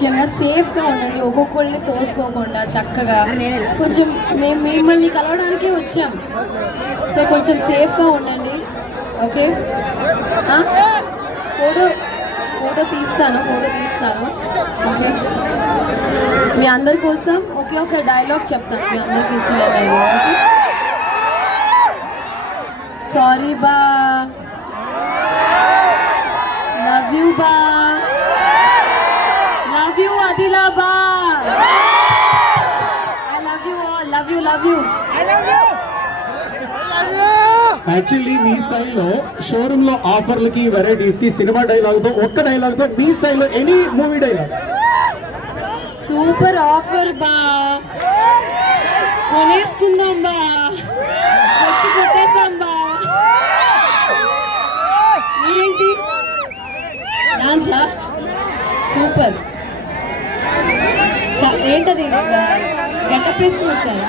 ముఖ్యంగా సేఫ్గా ఉండండి, ఒక్కొక్కళ్ళని తోసుకోకుండా చక్కగా. కొంచెం మేము మిమ్మల్ని కలవడానికే వచ్చాం, సో కొంచెం సేఫ్గా ఉండండి. ఓకే, ఫోటో తీస్తాను. ఓకే, మీ అందరి కోసం ఒకే ఒక డైలాగ్ చెప్తాను, మీ అందరికి ఇష్టమైన డైలాగ్. ఓకే, సారీ బా, లవ్ యూ బా, లవ్ యూ అదిలా బా, I love you all, love you. Actually మీ స్టైల్లో షోరూమ్ లో ఆఫర్లకి వెరైటీస్ కి సినిమా డైలాగ్ తో ఒక్క డైలాగ్ తో మీ స్టైల్లో any movie dialogue. Super offer బా, కొనేసుకుందాం బా, కొట్టేసాం బా. మీరేంటి డాన్సా? సూపర్. ఏంటది గెటప్ వేసుకుని వచ్చారా?